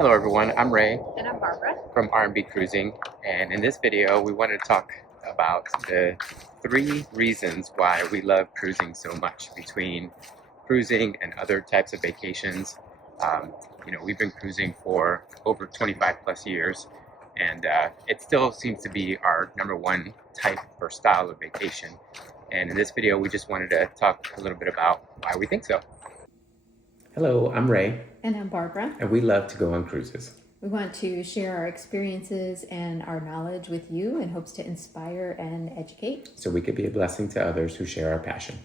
Hello everyone, I'm Ray And I'm Barbara. from R&B Cruising, and in this video we wanted to talk about the 3 reasons why we love cruising so much between cruising and other types of vacations. We've been cruising for over 25 plus years, and it still seems to be our #1 type or style of vacation. And in this video we just wanted to talk a little bit about why we think so. Hello, I'm Ray. And I'm Barbara. And we love to go on cruises. We want to share our experiences and our knowledge with you in hopes to inspire and educate, so we could be a blessing to others who share our passion.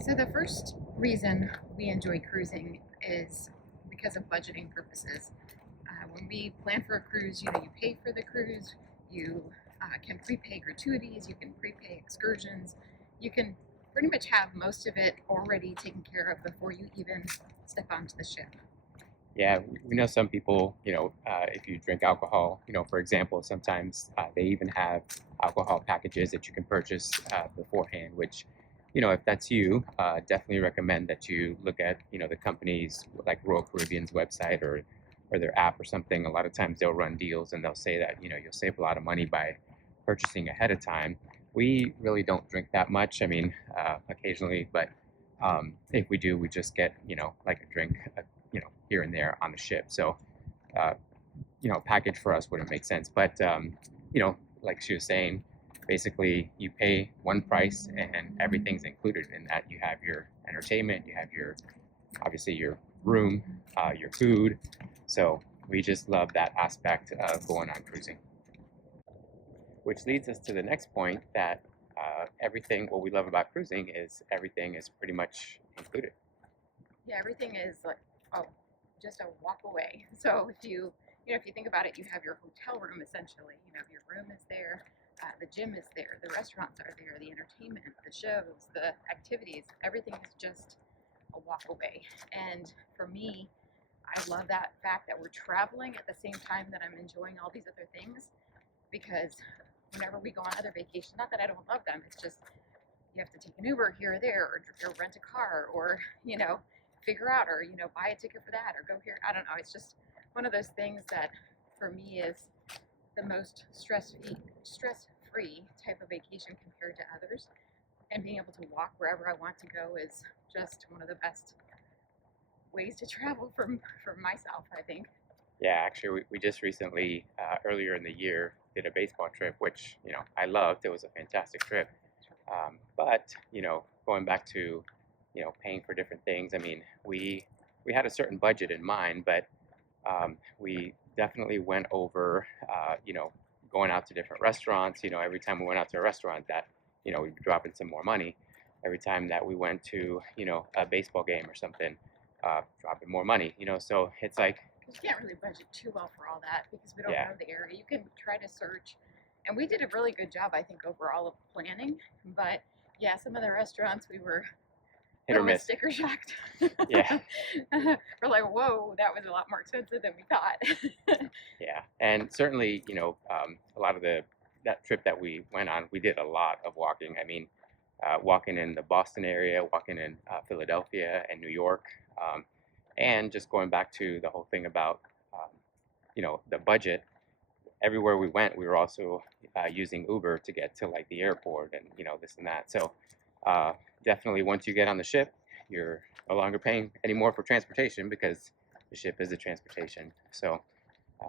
So the first reason we enjoy cruising is because of budgeting purposes. When we plan for a cruise, you pay for the cruise, you can prepay gratuities, you can prepay excursions, you can pretty much have most of it already taken care of before you even step onto the ship. Yeah, we know some people, if you drink alcohol, for example, sometimes they even have alcohol packages that you can purchase beforehand, which, if that's you, definitely recommend that you look at, the company's like Royal Caribbean's website or their app or something. A lot of times they'll run deals and they'll say that, you'll save a lot of money by purchasing ahead of time. We really don't drink that much. I mean, occasionally, but if we do, we just get, like a drink, here and there on the ship. So, package for us wouldn't make sense. But, like she was saying, basically you pay one price and everything's included in that. You have your entertainment, you have obviously your room, your food. So we just love that aspect of going on cruising. Which leads us to the next point that what we love about cruising is everything is pretty much included. Yeah, everything is like, just a walk away. So if you think about it, you have your hotel room essentially. Your room is there, the gym is there, the restaurants are there, the entertainment, the shows, the activities, everything is just a walk away. And for me, I love that fact that we're traveling at the same time that I'm enjoying all these other things, because whenever we go on other vacations, not that I don't love them, it's just you have to take an Uber here or there, or rent a car, or figure out, or buy a ticket for that, or go here. I don't know. It's just one of those things that for me is the most stress-free type of vacation compared to others. And being able to walk wherever I want to go is just one of the best ways to travel for myself, I think. Yeah, actually, we just recently, earlier in the year, did a baseball trip, which, I loved. It was a fantastic trip. But, going back to, paying for different things, I mean, we had a certain budget in mind, but we definitely went over, going out to different restaurants. Every time we went out to a restaurant that, we'd be dropping some more money. Every time that we went to, a baseball game or something, dropping more money, so it's like, you can't really budget too well for all that because we don't Yeah. know the area. You can try to search, and we did a really good job, I think, overall of planning. But yeah, some of the restaurants we were hit or really miss. sticker shocked. Yeah. We're like, whoa, that was a lot more expensive than we thought. Yeah, and certainly, a lot of that trip that we went on, we did a lot of walking. I mean, walking in the Boston area, walking in Philadelphia and New York, and just going back to the whole thing about, the budget. Everywhere we went, we were also using Uber to get to like the airport and this and that. So definitely, once you get on the ship, you're no longer paying any more for transportation because the ship is the transportation. So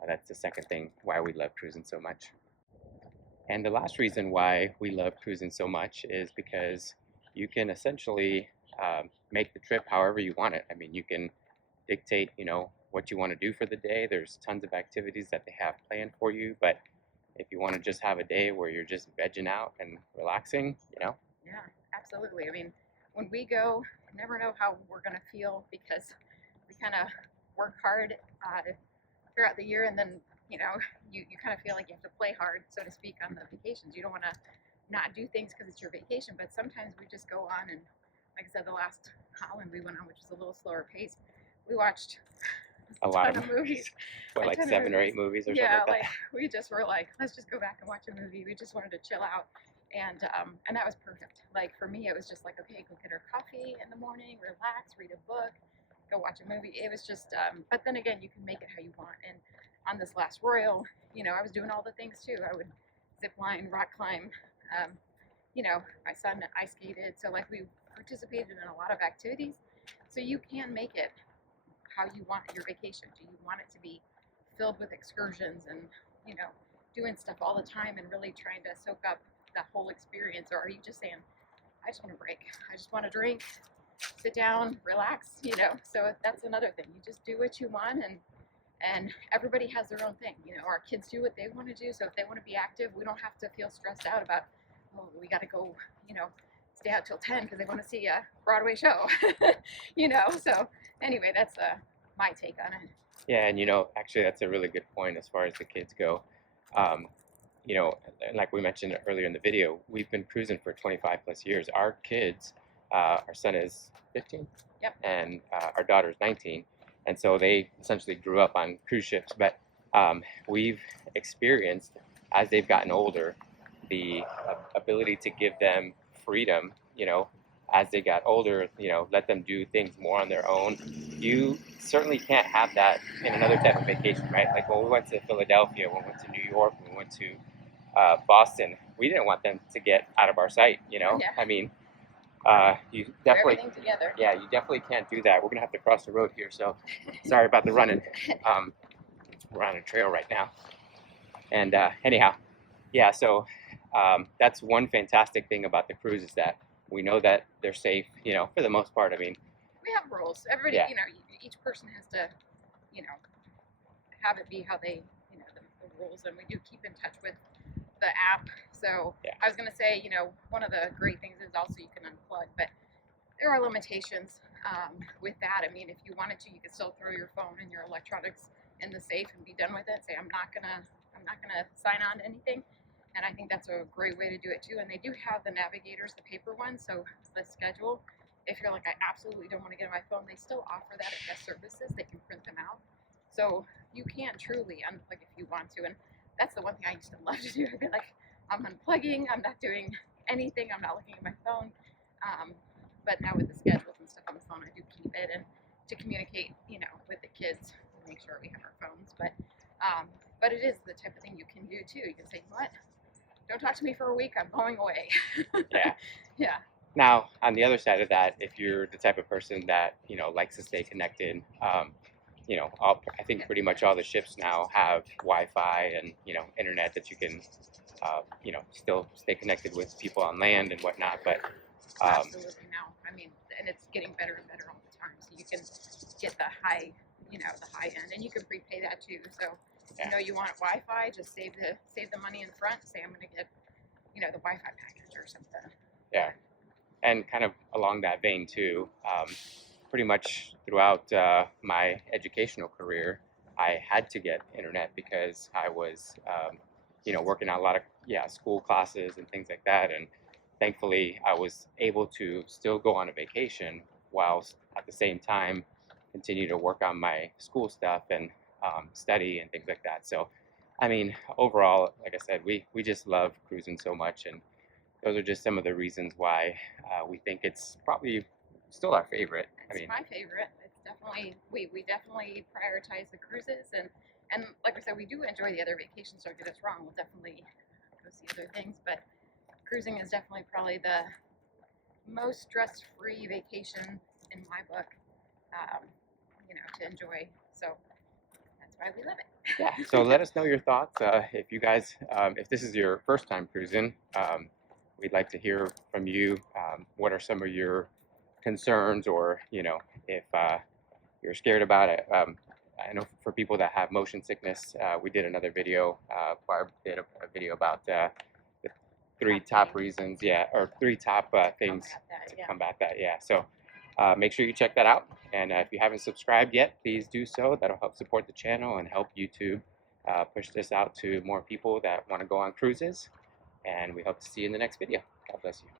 that's the second thing why we love cruising so much. And the last reason why we love cruising so much is because you can essentially make the trip however you want it. I mean, you can dictate, what you want to do for the day. There's tons of activities that they have planned for you, but if you want to just have a day where you're just vegging out and relaxing, Yeah, absolutely. I mean, when we go, you never know how we're going to feel because we kind of work hard throughout the year, and then you kind of feel like you have to play hard, so to speak, on the vacations. You don't want to not do things because it's your vacation, but sometimes we just go on, and like I said, the last Holland we went on, which was a little slower pace, we watched a lot ton of movies. What, like 7 or 8 movies or Yeah, something like that? we just were like, let's just go back and watch a movie. We just wanted to chill out. And that was perfect. Like for me, it was just like, okay, go get our coffee in the morning, relax, read a book, go watch a movie. It was just, but then again, you can make it how you want. And on this last Royal, I was doing all the things too. I would zip line, rock climb. Um, my son ice skated. So like we participated in a lot of activities. So you can make it how you want your vacation. Do you want it to be filled with excursions and, doing stuff all the time and really trying to soak up the whole experience? Or are you just saying, I just want a break. I just want to drink, sit down, relax, So that's another thing. You just do what you want, and everybody has their own thing. Our kids do what they want to do. So if they want to be active, we don't have to feel stressed out about, oh, we got to go, stay out till 10 because they want to see a Broadway show, So anyway, that's my take on it. Yeah, and actually, that's a really good point as far as the kids go. Um, like we mentioned earlier in the video, we've been cruising for 25 plus years. Our kids, our son is 15, Yep. and our daughter is 19, and so they essentially grew up on cruise ships. But we've experienced, as they've gotten older, the ability to give them freedom. As they got older, let them do things more on their own. You certainly can't have that in another type of vacation, right? Like when we went to Philadelphia, when we went to New York, when we went to Boston, we didn't want them to get out of our sight. Yeah. I mean, you Do definitely, everything together. yeah, you definitely can't do that. We're gonna have to cross the road here, so sorry about the running. We're on a trail right now, and anyhow, yeah. So that's one fantastic thing about the cruise is that we know that they're safe. For the most part. I mean, We have rules. Everybody, Yeah. Each person has to, have it be how they, the rules, and we do keep in touch with the app. So Yeah. I was gonna say, one of the great things is also you can unplug, but there are limitations with that. I mean, if you wanted to, you could still throw your phone and your electronics in the safe and be done with it. Say, I'm not gonna sign on to anything. And I think that's a great way to do it too. And they do have the navigators, the paper ones, so the schedule. If you're like, I absolutely don't want to get on my phone, they still offer that at guest services. They can print them out, so you can truly unplug if you want to. And that's the one thing I used to love to do. I'd be like, I'm unplugging. I'm not doing anything. I'm not looking at my phone. But now with the schedules and stuff on the phone, I do keep it and to communicate, with the kids, to make sure we have our phones. But it is the type of thing you can do too. You can say, what? Don't talk to me for a week. I'm going away. Yeah. Yeah. Now, on the other side of that, if you're the type of person that likes to stay connected, I think pretty much all the ships now have Wi-Fi and internet that you can, still stay connected with people on land and whatnot. But Absolutely now. I mean, and it's getting better and better all the time. So you can get the high, the high end, and you can prepay that too. So Yeah. you want Wi-Fi, just save the money in front. Say I'm going to get, the Wi-Fi package or something. yeah, and kind of along that vein too, pretty much throughout my educational career, I had to get internet because I was, working on a lot of school classes and things like that, and thankfully I was able to still go on a vacation while at the same time continue to work on my school stuff and study and things like that. So, I mean, overall, like I said, we just love cruising so much, and those are just some of the reasons why we think it's probably still our favorite. It's my favorite. It's definitely we definitely prioritize the cruises and like I said, we do enjoy the other vacations. Don't get us wrong. We'll definitely go see other things, but cruising is definitely probably the most stress-free vacation in my book. To enjoy. So that's why we love it. Yeah. So let us know your thoughts. If you guys, if this is your first time cruising, we'd like to hear from you. What are some of your concerns, or if you're scared about it? I know for people that have motion sickness, we did another video. Barb did a video about the three top reasons, or three top things to combat that. Yeah. So make sure you check that out. And if you haven't subscribed yet, please do so. That'll help support the channel and help YouTube push this out to more people that want to go on cruises. And we hope to see you in the next video. God bless you.